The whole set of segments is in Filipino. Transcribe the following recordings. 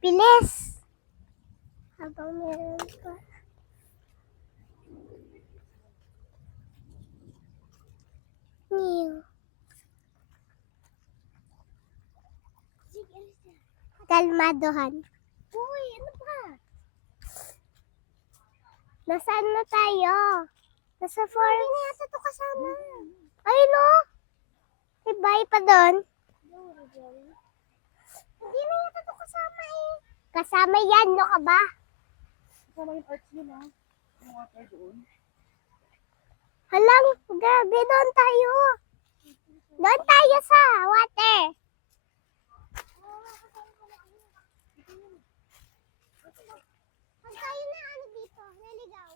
Bilis! Habang meron pa. Niyo. Kalmadohan. Uy, ano ba? Nasaan na tayo? Nasa forest. Hindi na yata ito kasama. Ay, no? May bahay pa doon. Hindi na yata ito kasama eh. Kasama yan, no ka ba? Kasama yung arts yun, ha? Yung water doon. Halang, grabe, doon tayo. Doon tayo sa water. Pag tayo na ano dito, naligaw.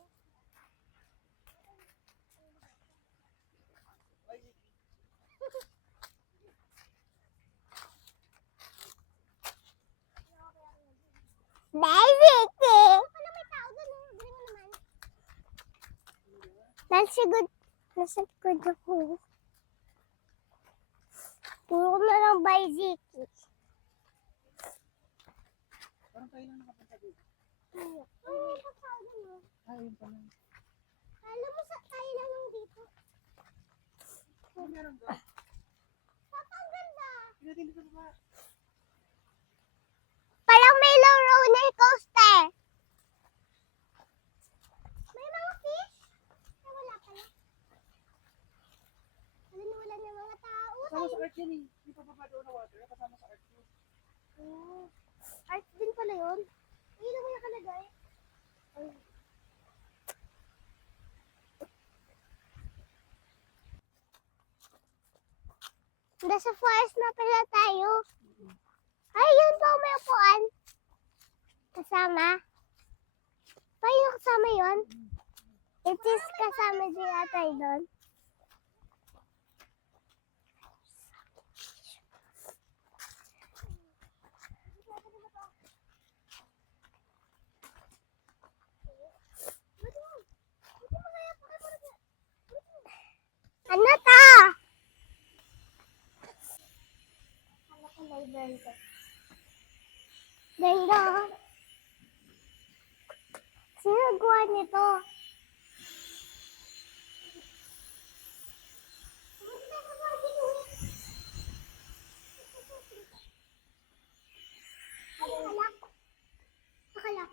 Basic! Wala may tao doon, bili mo naman. Nasa good ako. Puro na lang basic. Parang tayo lang nakapunta doon. Oo, pagkaw doon. Ayun pa lang. Alam mo sa tayo lang yung dito. Ano meron doon? Papa, ang ganda. Pinatin dito ba? Parang may low roller coaster. May mga fish? Ay, wala pala. Wala na mga tao. Kasama sa art yan eh. Hindi pa baba doon na water. Kasama sa art yun. Oh. Art din pala yun. Ay, na mo nakalagay. Ay. Nasa forest na pala tayo. Ay, yun po, may upuan. Kasama. Paano kasama yun? It is kasama din atay doon. Ano to? Ganda. Sino nagawa nito? Nakalak.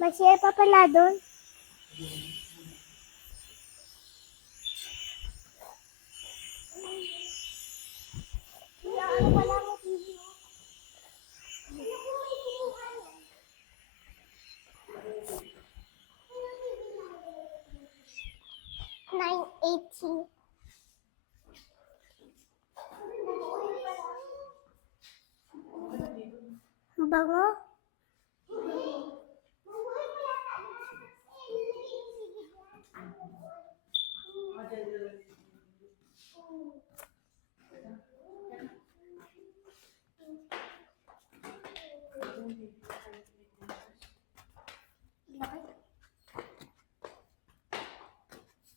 May share pa pala doon. Ano pala mo TV? 9:18. Bango.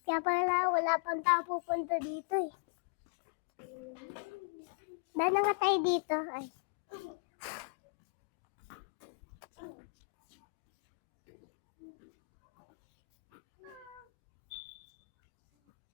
Kaya pala wala pang tao pupunta dito eh. Dahil na nga tayo dito. Ay.